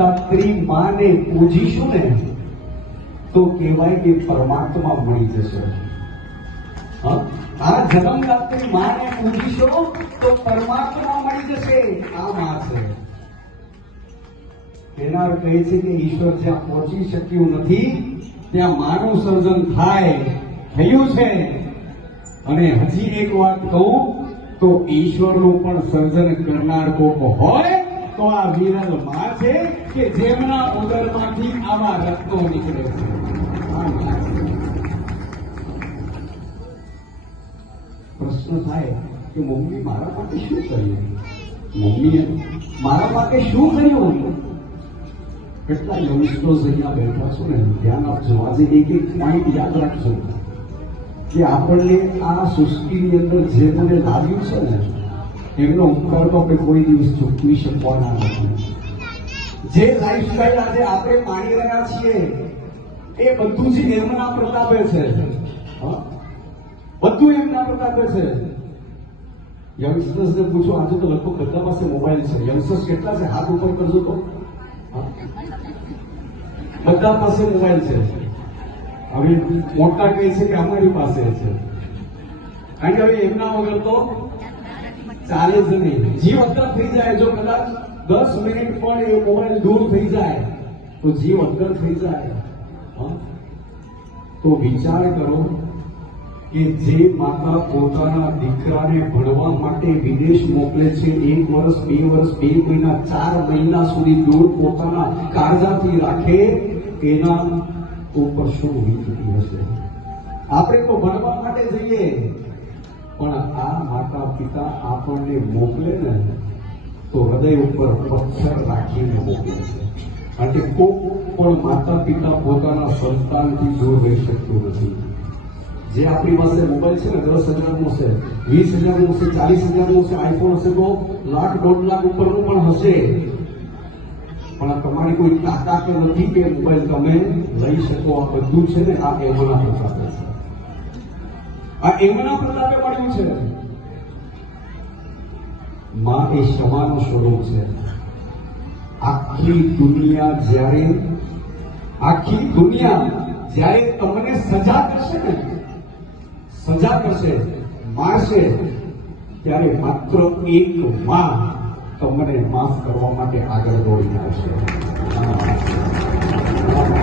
જન્મદાત્રી માને પૂજીશું ને તો કહેવાય કે પરમાત્મા મળી જશે. આ જન્મદાત્રી માને પૂજીશો તો પરમાત્મા મળી જશે. આ માં છે. એના કહે છે કે ઈશ્વર જ્યાં પહોંચી શક્યું નથી ત્યાં માનું સર્જન થયું છે. અને હજી એક વાત કહું તો ઈશ્વરનું પણ સર્જન કરનાર કોક હોય તો આ વિરલ માં છે કે જેમના ઉદરમાંથી આવા રત્નો નીકળે છે. પ્રશ્ન થાય કે મમ્મી મારા માટે શું કર્યું? મમ્મીએ મારા માટે શું કર્યું? કેટલા યંગસ્ટર્સ અહીંયા બેઠા છો ને, ધ્યાન આપજો. આજે એક પોઈન્ટ યાદ રાખજો કે આપણને આ સૃષ્ટિની અંદર જે મને લાગ્યું છે ને એમનો ઉપકાર તો આપણે કોઈ દિવસ ચૂકવી શકવાના નથી. જે લાઈફસ્ટાઈલ આજે આપણે માણી રહ્યા છીએ એ બધું જ એમના પ્રતાપે છે. બધું એમના પ્રતાપે છે. યંગસ્ટર્સને પૂછો, આજે તો લગભગ બધા પાસે મોબાઈલ છે. યંગસ્ટર્સ કેટલા છે? હાથ ઉપર કરજો તો. બધા પાસે મોબાઈલ છે. હવે મોટા કહે છે કે અમારી પાસે છે, કારણ કે હવે એમના વગર તો ચાલે જ નહીં. જીવ અદ્દર થઈ જાય. જો કદાચ 10 મિનિટ પણ એ મોબાઈલ દૂર થઈ જાય તો જીવ અદ્દર થઈ જાય. તો વિચાર કરો કે જે માતા પોતાના દીકરાને ભણવા માટે વિદેશ મોકલે છે, 1 વર્ષ 2 વર્ષ 2 મહિના 4 મહિના સુધી દૂર પોતાના કાળજાથી રાખે, એના ઉપર શું વીતતી હશે? આપણે તો ભણવા માટે જઈએ, પણ આ માતા પિતા આપણને મોકલે ને તો હૃદય ઉપર પથ્થર રાખીને મોકલે છે. કારણ કે કોઈ પણ માતા પિતા પોતાના સંતાનથી દૂર રહી શકતું નથી. જે આપણી પાસે મોબાઈલ છે ને 10,000નો છે, 20,000નો છે, 40,000નો છે, આઈફોન હશે તો લાખ 1.5 લાખ ઉપરનું પણ હશે, પણ તમારી કોઈ તાકાત નથી કે મોબાઈલ તમે લઈ શકો. આ બધું છે ને આ એમના પ્રતાપે છે. આ એમના પ્રતાપે મળ્યું છે. માં એ ક્ષમાનું સ્વરૂપ છે. આખી દુનિયા જ્યારે તમને સજા કરશે, મારશે, ત્યારે માત્ર એક માં તમને માફ કરવા માટે આગળ દોડીને આવશે.